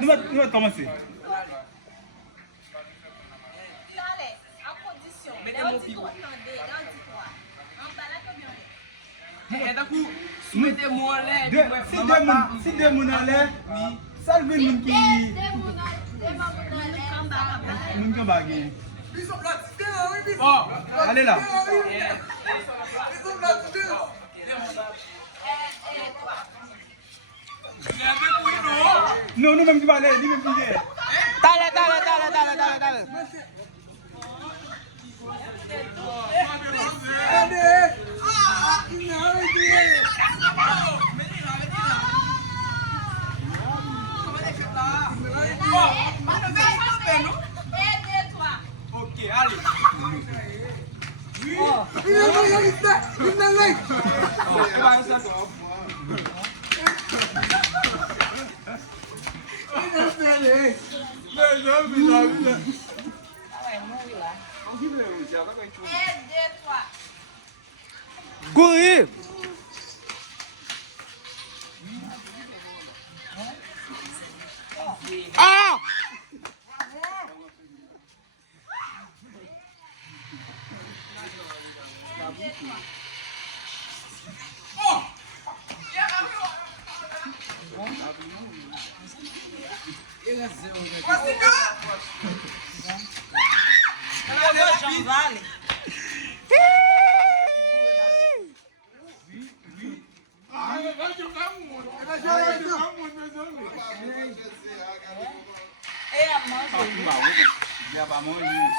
Nous va commencer. Mettez mon pied. Mettez-moi Si deux mouns en l'air, salve nous qui. Nous qui baguette. Allez là. Non, nous même qui va aller, nous même qui vient. Dale. Ok, allez. Courir. Ah!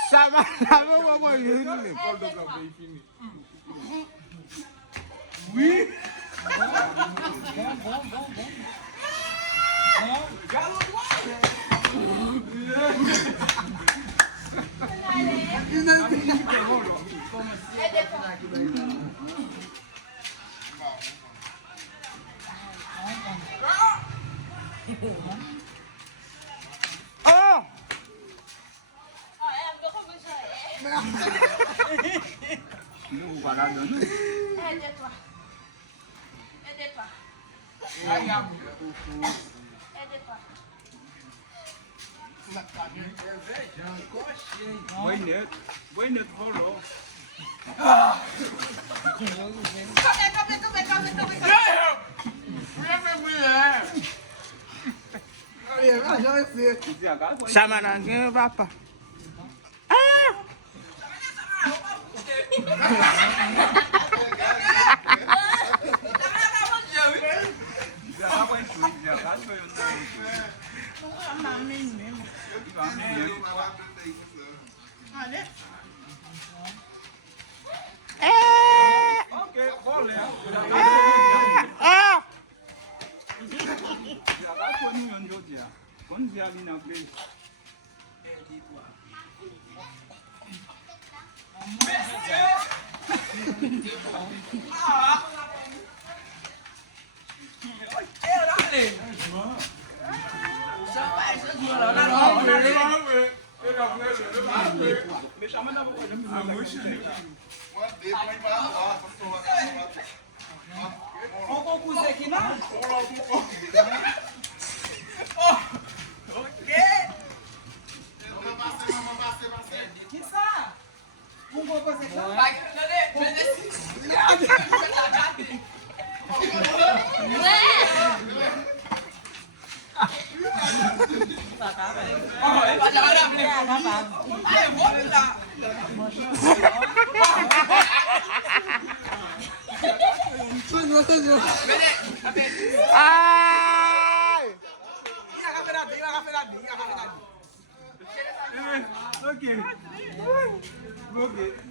Ça va, Oui. Ah! Aide-toi. Wait, net, follow. Sama nangin papa. Ah! Okay, follow. Ah! On concours aqui, não? Ok. Que ça? Um concours aqui, não? Vai, Ai! Ok. Ok.